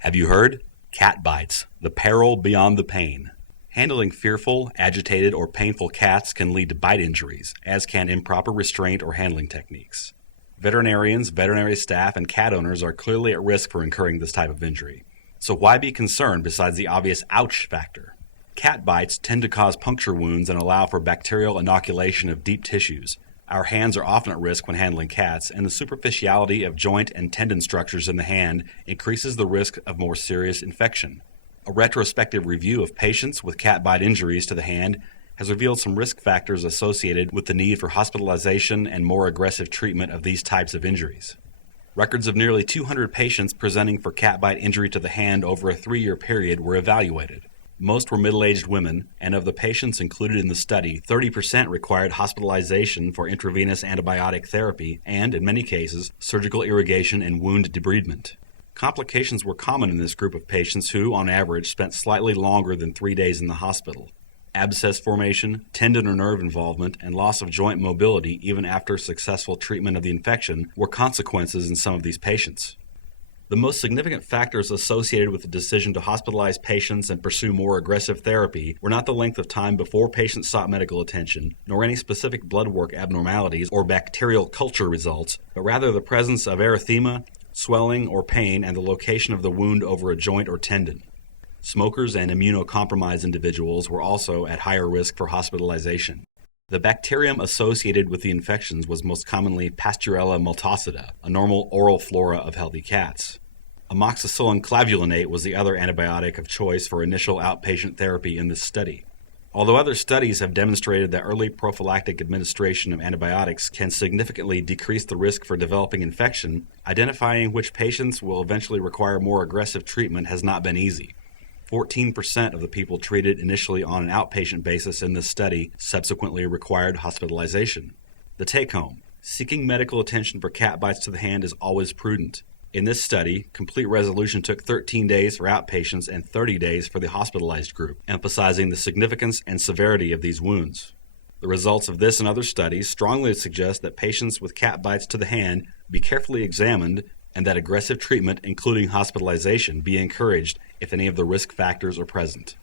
Have you heard? Cat bites, the peril beyond the pain. Handling fearful, agitated, or painful cats can lead to bite injuries, as can improper restraint or handling techniques. Veterinarians, veterinary staff, and cat owners are clearly at risk for incurring this type of injury. So why be concerned besides the obvious ouch factor? Cat bites tend to cause puncture wounds and allow for bacterial inoculation of deep tissues. Our hands are often at risk when handling cats, and the superficiality of joint and tendon structures in the hand increases the risk of more serious infection. A retrospective review of patients with cat bite injuries to the hand has revealed some risk factors associated with the need for hospitalization and more aggressive treatment of these types of injuries. Records of nearly 200 patients presenting for cat bite injury to the hand over a 3-year period were evaluated. Most were middle-aged women, and of the patients included in the study, 30% required hospitalization for intravenous antibiotic therapy and, in many cases, surgical irrigation and wound debridement. Complications were common in this group of patients who, on average, spent slightly longer than 3 days in the hospital. Abscess formation, tendon or nerve involvement, and loss of joint mobility even after successful treatment of the infection were consequences in some of these patients. The most significant factors associated with the decision to hospitalize patients and pursue more aggressive therapy were not the length of time before patients sought medical attention, nor any specific blood work abnormalities or bacterial culture results, but rather the presence of erythema, swelling, or pain and the location of the wound over a joint or tendon. Smokers and immunocompromised individuals were also at higher risk for hospitalization. The bacterium associated with the infections was most commonly Pasteurella multocida, a normal oral flora of healthy cats. Amoxicillin clavulinate was the other antibiotic of choice for initial outpatient therapy in this study. Although other studies have demonstrated that early prophylactic administration of antibiotics can significantly decrease the risk for developing infection, identifying which patients will eventually require more aggressive treatment has not been easy. 14% of the people treated initially on an outpatient basis in this study subsequently required hospitalization. The take-home: seeking medical attention for cat bites to the hand is always prudent. In this study, complete resolution took 13 days for outpatients and 30 days for the hospitalized group, emphasizing the significance and severity of these wounds. The results of this and other studies strongly suggest that patients with cat bites to the hand be carefully examined and that aggressive treatment, including hospitalization, be encouraged if any of the risk factors are present.